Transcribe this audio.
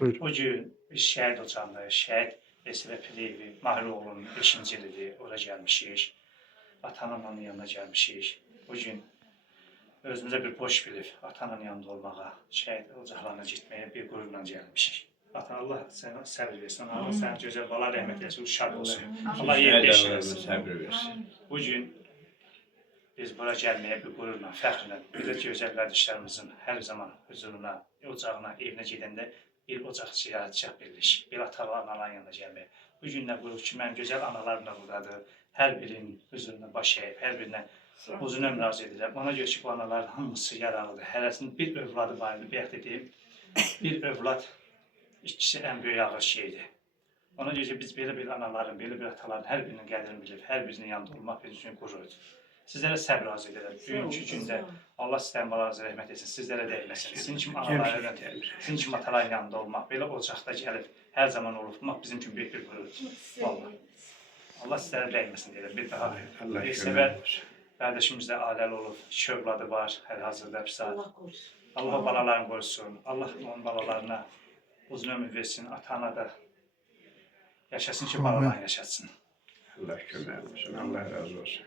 Buyur. O gün biz şəhid ocağında, şəhid Veysel Piriyevi, Mahroğlu'nun 5-ci ilidir, ora gəlmişik. Ata-ananın yanına gəlmişik. Bu gün özümüzə bir boş bilib, ata-ananın yanında olmağa, şəhid ocaqlarına gitməyə bir qürurla gəlmişik. Ata, Allah sənə səbir versin, Allah sənə gözəl bala rəhmət etsin, uşaq olsun. Allah yerləş eləsin. Səbir versin. Bu gün biz bura gəlməyə bir qürurla, fəxrlə, belə gözəl qardaşlarımızın hər zaman huzuruna, ocağına, evinə gedəndə bir ocaq ziyarətçi bilirik. Bir atalar, analar yanına gəlməyə. Bu gün nə qürur ki, mənim gözəl analarım da buradadır. Hər birinin huzuruna baş əyib, hər birinə uzun ömür arzu edirəm. Ona görə ki, bu anaların hamısı yaralıdır. Hərəsinin bir övladı var idi, bayaq dediyim. Bir övlad, ikisi ən böyük ağır şeydir. Ona görə ki, biz belə anaların, belə ataların hər birinin qədrini bilib, hər birinin yanında olmaq bizim üçün qürurdur. Sizlərə səbr arzu edirəm. Bugünkü gündə Allah sizlərin balanızı rəhmət etsin, sizlərə dəyməsin. Sizin kimi anaların, sizin kimi ataların yanında olmaq, belə ocaqda gəlib, hər zaman olmaq bizim üçün böyük bir qürurdur. Vallahi. Allah sizlərə dəyməsin deyirəm. Bir daha bir səvər qardaşımız da ailəli olub, 2 övladı var, hal-hazırda bir saat. Allah o balalarını qorusun, Allah onun balalarına uzun ömür versin, ata-ana da yaşasın ki, balalarını yaşatsın. Allah kömək olsun, Allah razı olsun.